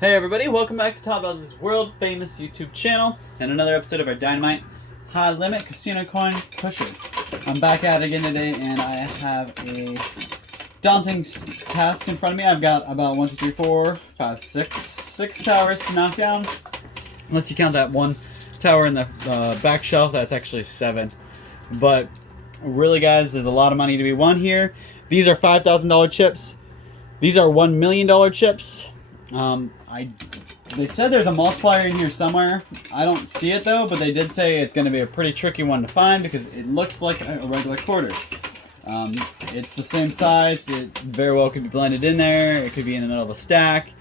Hey everybody, welcome back to Top Bell's world famous YouTube channel and another episode of our Dynamite High Limit Casino Coin Pusher. I'm back at it again today and I have a daunting task in front of me. I've got about 1, 2, 3, 4, 5, 6 towers to knock down. Unless you count that one tower in the back shelf, that's actually 7. But really guys, there's a lot of money to be won here. These are $5,000 chips. These are $1 million chips. They said there's a multiplier in here somewhere. I don't see it though, but they did say it's going to be a pretty tricky one to find because it looks like a regular quarter. It's the same size. It very well could be blended in there. It could be in the middle of a stack.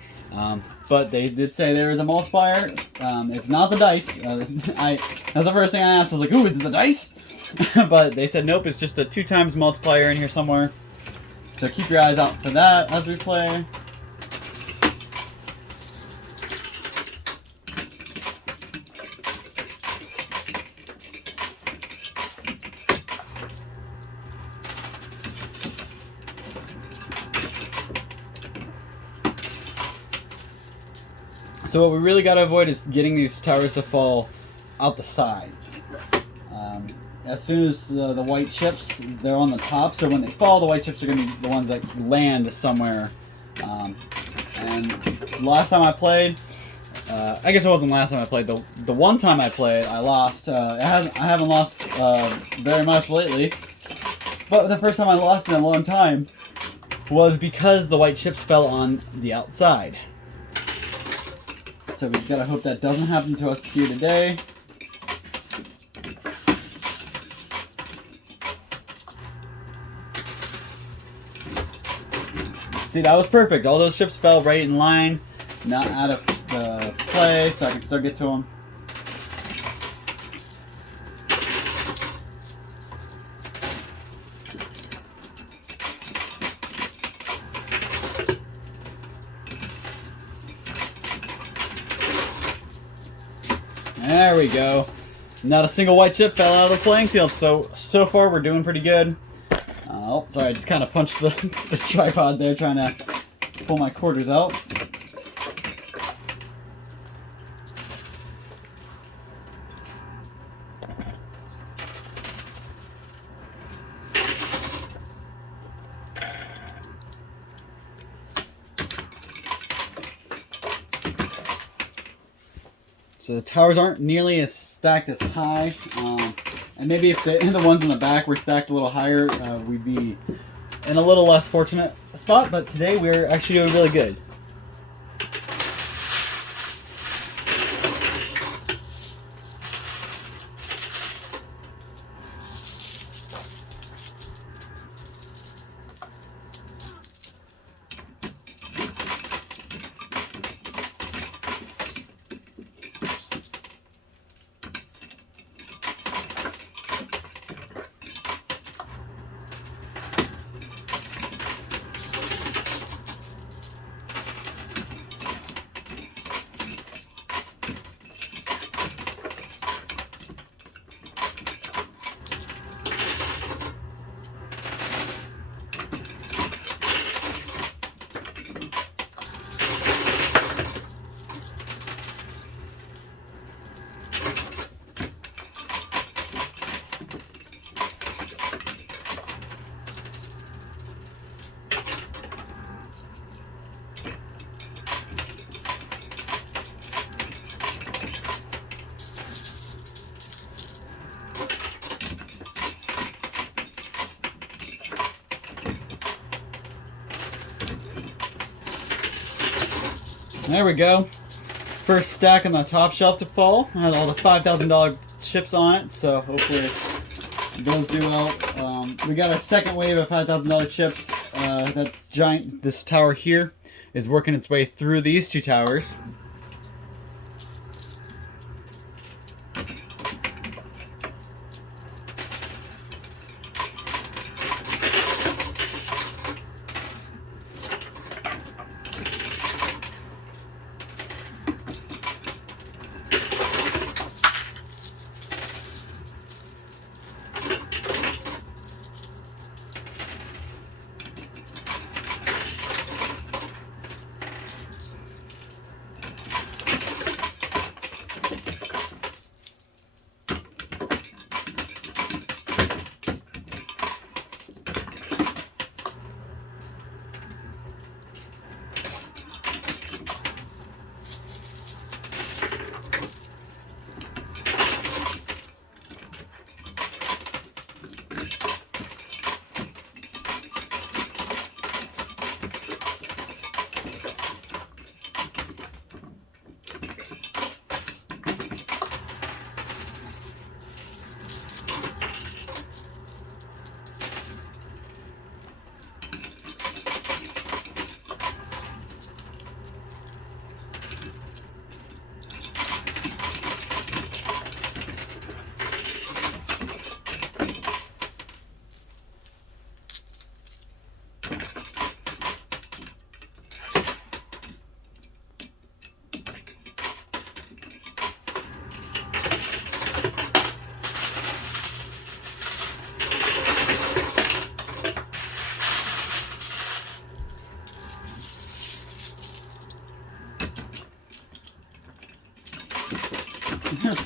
But they did say there is a multiplier. It's not the dice. That's the first thing I asked. I was like, ooh, is it the dice? But they said nope, it's just a 2 times multiplier in here somewhere. So keep your eyes out for that as we play. So what we really got to avoid is getting these towers to fall out the sides. As soon as the white chips, they're on the top, so when they fall, the white chips are going to be the ones that land somewhere. And last time I played, I guess it wasn't last time I played, the one time I played, I lost. I haven't lost very much lately, but the first time I lost in a long time was because the white chips fell on the outside. So we just gotta hope that doesn't happen to us here today. See, that was perfect. All those chips fell right in line, not out of play, so I can still get to them. There we go. Not a single white chip fell out of the playing field, so far we're doing pretty good. Oh, sorry, I just kind of punched the tripod there trying to pull my quarters out. So the towers aren't nearly as stacked as high, and maybe if the ones in the back were stacked a little higher, we'd be in a little less fortunate spot, but today we're actually doing really good. There we go. First stack on the top shelf to fall. I had all the $5,000 chips on it, so hopefully those do well. We got our second wave of $5,000 chips. This tower here is working its way through these 2 towers.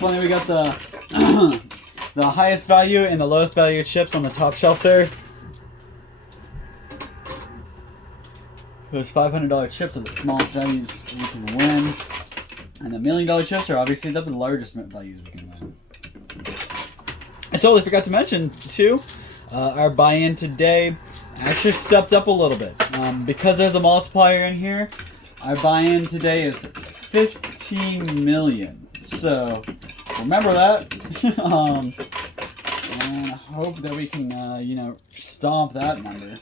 funny. We got the the highest value and the lowest value chips on the top shelf there. Those $500 chips are the smallest values we can win. And the $1 million chips are obviously the largest values we can win. I totally forgot to mention, too, our buy-in today actually stepped up a little bit. Because there's a multiplier in here, our buy-in today is 15 million. So, remember that. And I hope that we can, you know, stomp that number.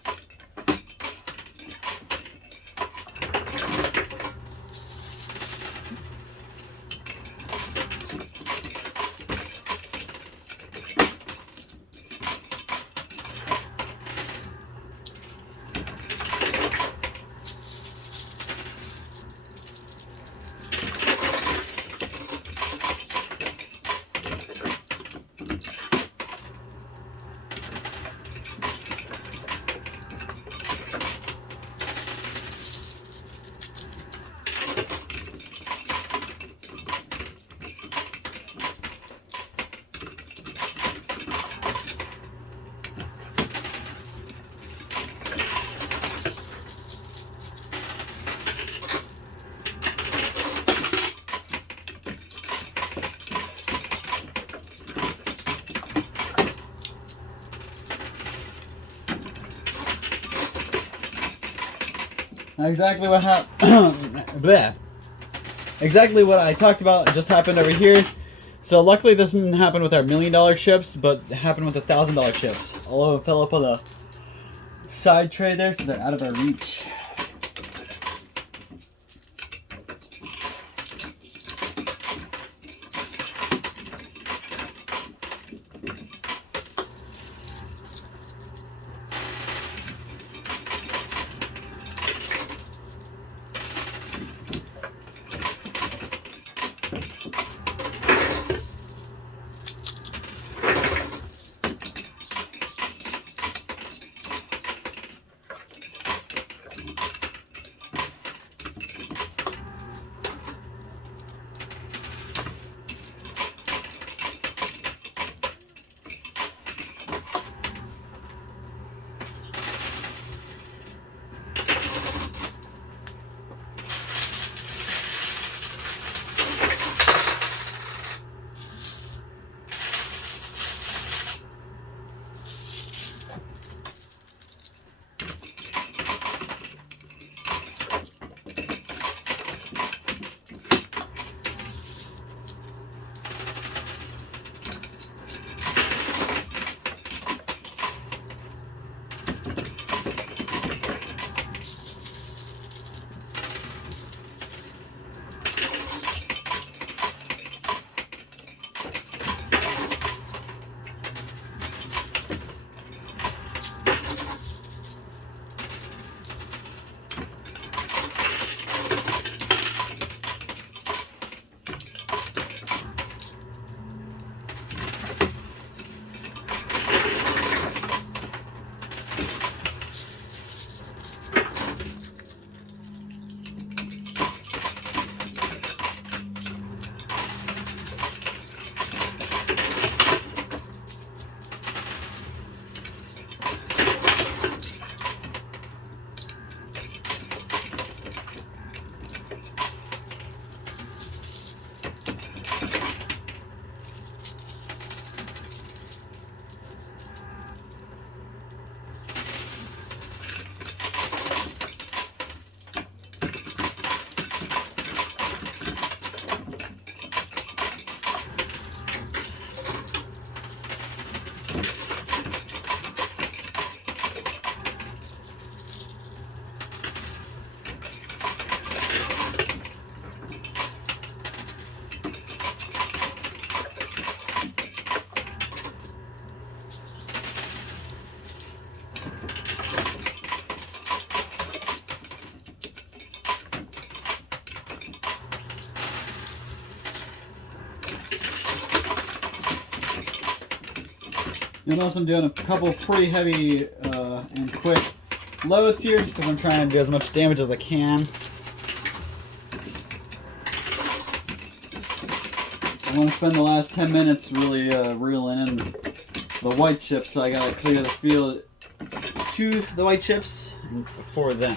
Exactly what exactly what I talked about just happened over here. So luckily this didn't happen with our $1 million chips, but it happened with the $1,000 chips. All of them fell up on the side tray there, so they're out of our reach. You'll notice I'm doing a couple pretty heavy and quick loads here just because I'm trying to do as much damage as I can. I want to spend the last 10 minutes really reeling in the white chips, so I gotta clear the field to the white chips before then.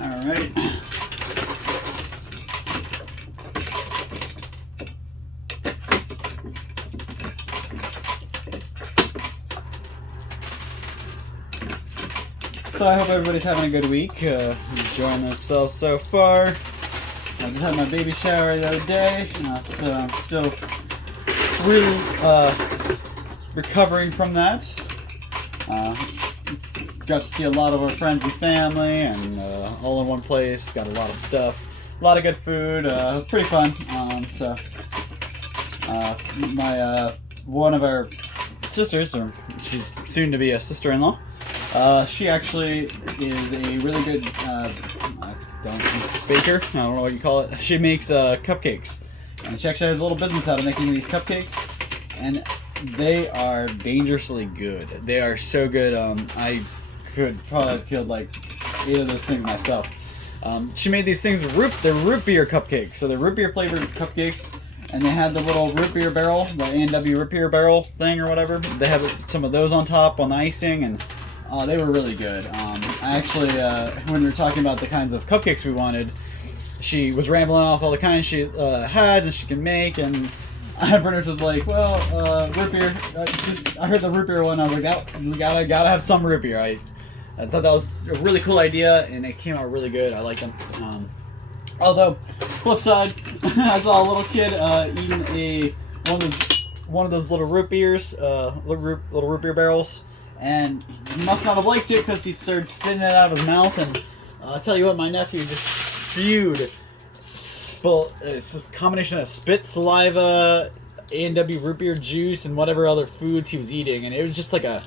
Alright. So I hope everybody's having a good week, enjoying themselves so far. I just had my baby shower the other day, so I'm still really recovering from that. Got to see a lot of our friends and family, and all in one place. Got a lot of stuff, a lot of good food. It was pretty fun. One of our sisters, or she's soon to be a sister-in-law. She actually is a really good baker. I don't know what you call it. She makes cupcakes, and she actually has a little business out of making these cupcakes, and they are dangerously good. They are so good. I could probably have killed like 8 of those things myself. She made these things they're root beer cupcakes. So they're root beer flavored cupcakes, and they had the little root beer barrel, the A&W root beer barrel thing or whatever. They have some of those on top on the icing, and they were really good. I actually, when we were talking about the kinds of cupcakes we wanted, she was rambling off all the kinds she has and she can make, and I pretty much was like, well, root beer. I heard the root beer one. I was like, we gotta have some root beer. I thought that was a really cool idea, and it came out really good. I like them. Although, flip side, I saw a little kid eating one of those little root beers, little root beer barrels, and he must not have liked it because he started spitting it out of his mouth. And I'll tell you what, my nephew just spewed. It's a combination of spit, saliva, A&W root beer juice, and whatever other foods he was eating, and it was just like a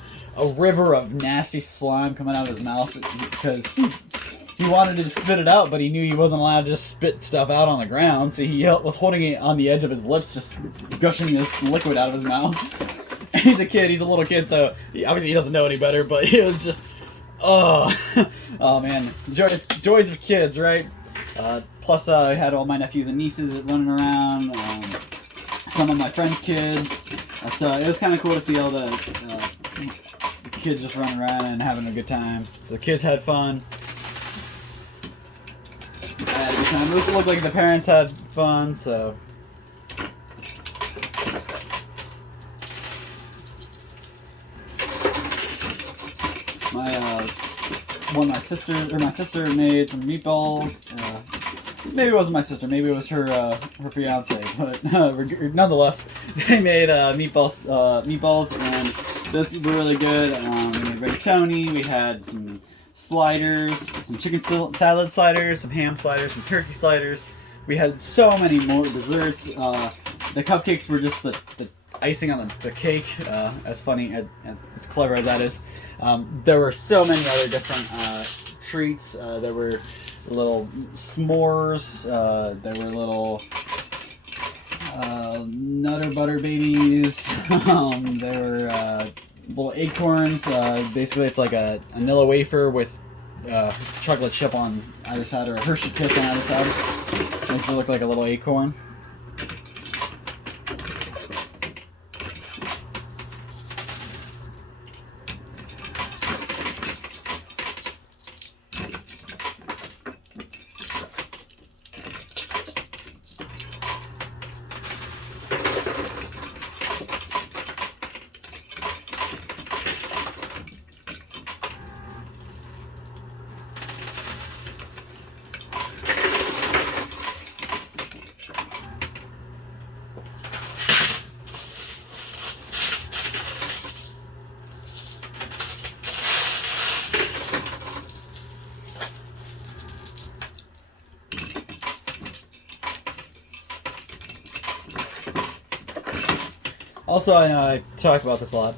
river of nasty slime coming out of his mouth because he wanted to spit it out, but he knew he wasn't allowed to just spit stuff out on the ground, so he was holding it on the edge of his lips, just gushing this liquid out of his mouth. And he's a little kid, so obviously he doesn't know any better, but it was just, oh man, joys of kids, right? Plus, I had all my nephews and nieces running around, some of my friends' kids, so it was kind of cool to see all the kids just running around and having a good time. So the kids had fun. I had a good time. It looked like the parents had fun, so. my sister made some meatballs. Maybe it wasn't my sister. Maybe it was her fiance. But nonetheless, they made meatballs, and this were really good. We made rigatoni. We had some sliders, some chicken salad sliders, some ham sliders, some turkey sliders. We had so many more desserts. The cupcakes were just the icing on the cake. As funny and as clever as that is. There were so many other different treats. There were little s'mores. There were little Nutter Butter babies. There were little acorns. Basically, it's like a vanilla wafer with chocolate chip on either side, or a Hershey Kiss on either side. Makes it look like a little acorn. Also, I know I talk about this a lot.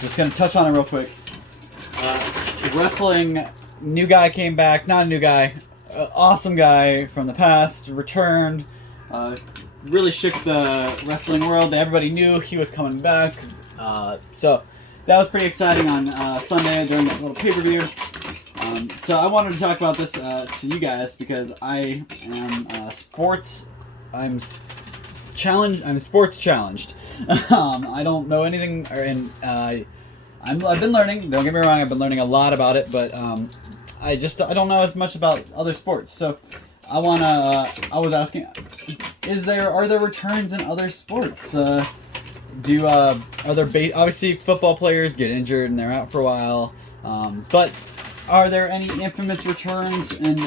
Just gonna touch on it real quick. Wrestling, new guy came back. Not a new guy. Awesome guy from the past. Returned. Really shook the wrestling world. Everybody knew he was coming back. So that was pretty exciting on Sunday during that little pay-per-view. So I wanted to talk about this to you guys because I am sports challenged. I don't know anything, and I've been learning. Don't get me wrong, I've been learning a lot about it, but I don't know as much about other sports. So I was asking, are there returns in other sports? Are there obviously football players get injured and they're out for a while, but are there any infamous returns in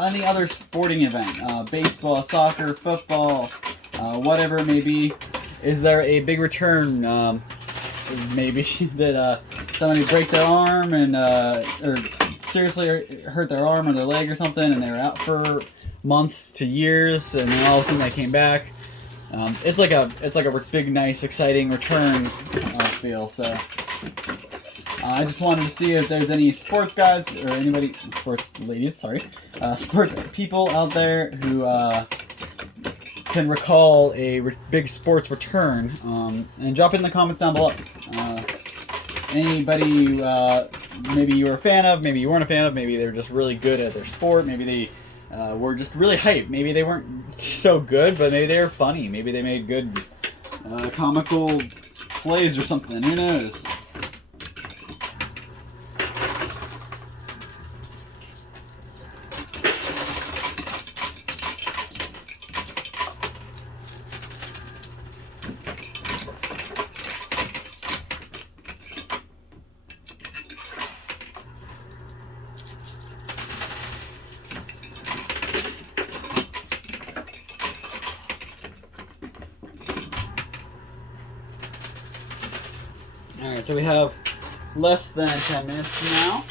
any other sporting event? Baseball, soccer, football, whatever it may be. Is there a big return? Maybe did somebody break their arm or seriously hurt their arm or their leg or something, and they were out for months to years, and then all of a sudden they came back. It's like a big, nice, exciting return feel. So I just wanted to see if there's any sports guys or sports people out there who can recall a big sports return, and drop it in the comments down below. Anybody maybe you were a fan of, maybe you weren't a fan of, maybe they were just really good at their sport, maybe they were just really hyped, maybe they weren't so good, but maybe they were funny, maybe they made good comical plays or something, who knows. Alright, so we have less than 10 minutes now.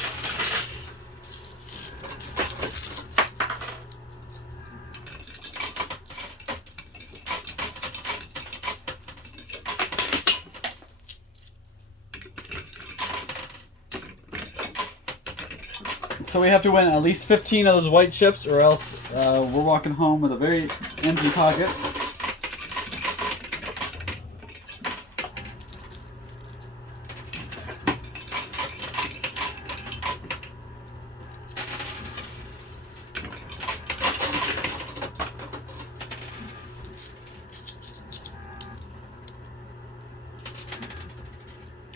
So we have to win at least 15 of those white chips, or else we're walking home with a very empty pocket.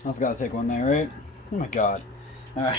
I've got to take one there, right? Oh my god. Alright.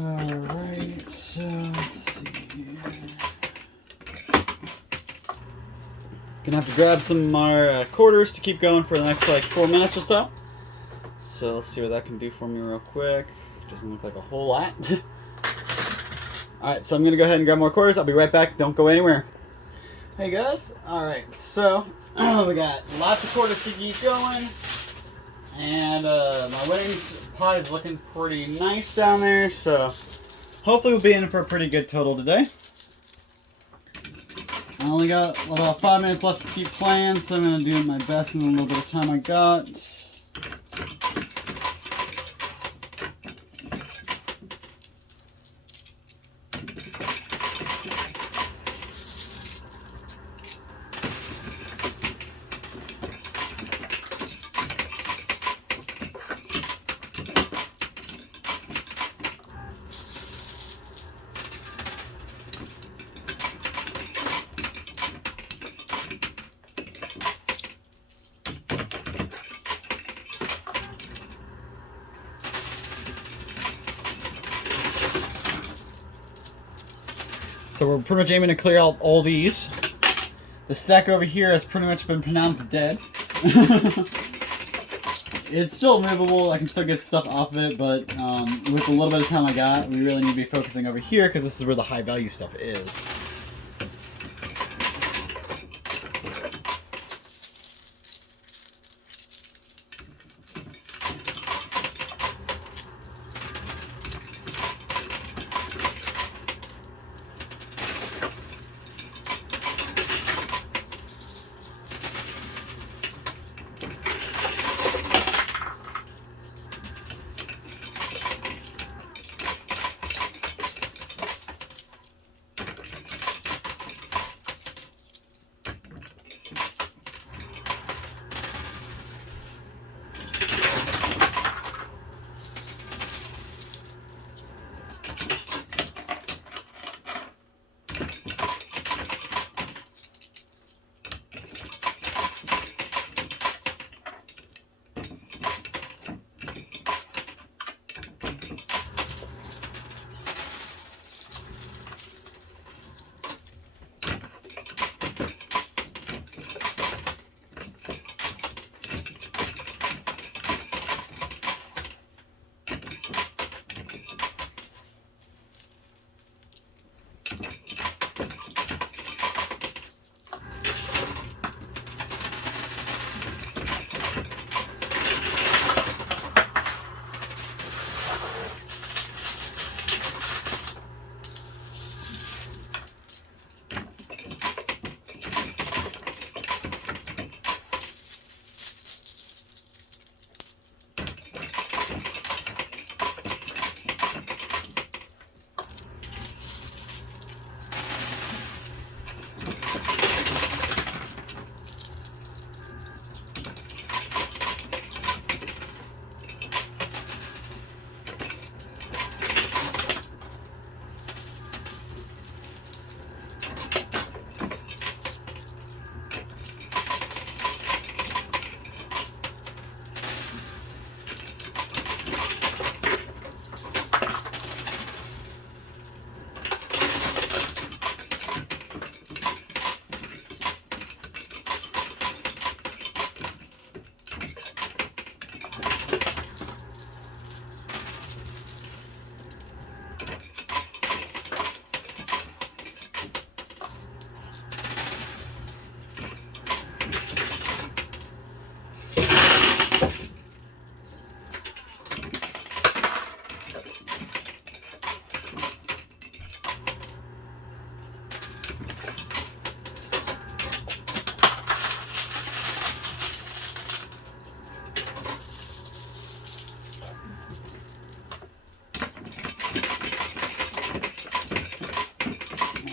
Alright, so let's see here. Gonna have to grab some more quarters to keep going for the next like 4 minutes or so. So let's see what that can do for me real quick. Doesn't look like a whole lot. Alright, so I'm gonna go ahead and grab more quarters. I'll be right back. Don't go anywhere. Hey guys. Alright, so we got lots of quarters to keep going. And my winnings pie is looking pretty nice down there. So hopefully we'll be in for a pretty good total today. I only got about 5 minutes left to keep playing, so I'm going to do my best in the little bit of time I got. So we're pretty much aiming to clear out all these. The stack over here has pretty much been pronounced dead. It's still movable, I can still get stuff off of it, but with the little bit of time I got, we really need to be focusing over here because this is where the high value stuff is.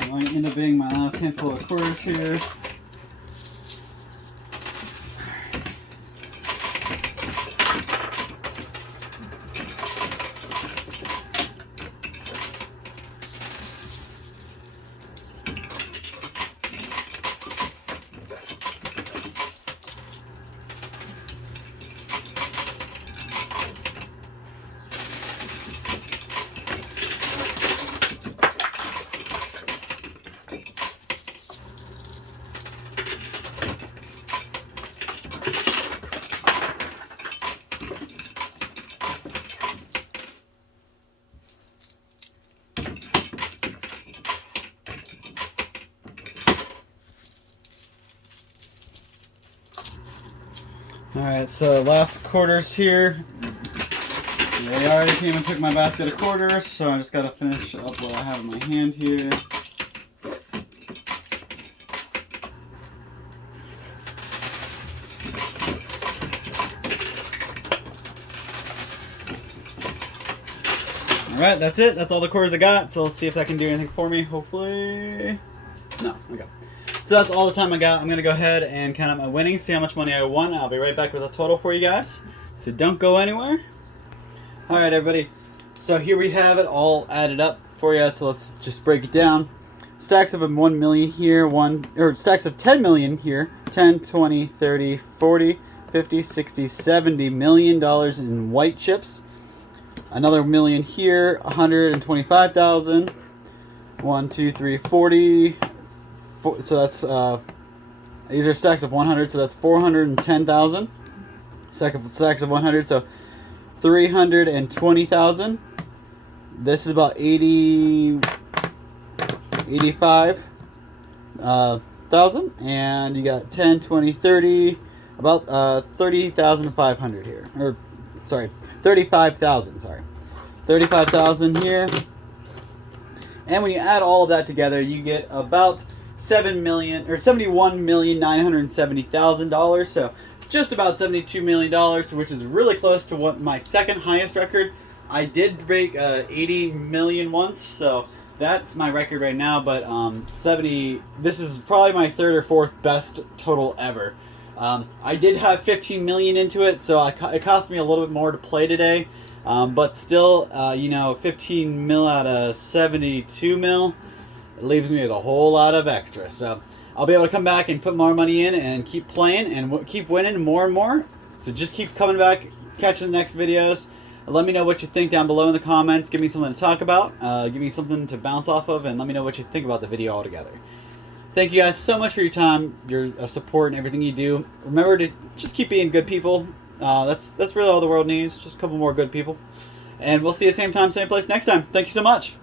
Might end up being my last handful of quarters here. Alright, so last quarters here. They already came and took my basket of quarters, so I just gotta finish up what I have in my hand here. Alright, that's it. That's all the quarters I got. So let's see if that can do anything for me. Hopefully. No, okay. So that's all the time I got. I'm going to go ahead and count out my winnings, see how much money I won. I'll be right back with a total for you guys. So don't go anywhere. Alright, everybody. So here we have it all added up for you. So let's just break it down. Stacks of 1 million here, stacks of 10 million here. 10, 20, 30, 40, 50, 60, 70 million dollars in white chips. Another million here, 125,000. 1, 2, 3, 40. So that's these are stacks of 100, so that's 410,000. Stacks of 100, so 320,000. This is about 85,000, and you got 10, 20, 30, about 30,500 here, or sorry, 35,000. Sorry, 35,000 here. And when you add all of that together, you get about $71,970,000. So just about $72 million, which is really close to what my second highest record. I did break 80 million once, so that's my record right now. But this is probably my third or fourth best total ever. I did have 15 million into it, so it cost me a little bit more to play today. But still, you know, 15 mil out of 72 mil, it leaves me with a whole lot of extra. So I'll be able to come back and put more money in and keep playing and keep winning more and more. So just keep coming back, catching the next videos. Let me know what you think down below in the comments. Give me something to talk about. Give me something to bounce off of, and let me know what you think about the video altogether. Thank you guys so much for your time, your support, and everything you do. Remember to just keep being good people. That's really all the world needs. Just a couple more good people. And we'll see you same time, same place next time. Thank you so much.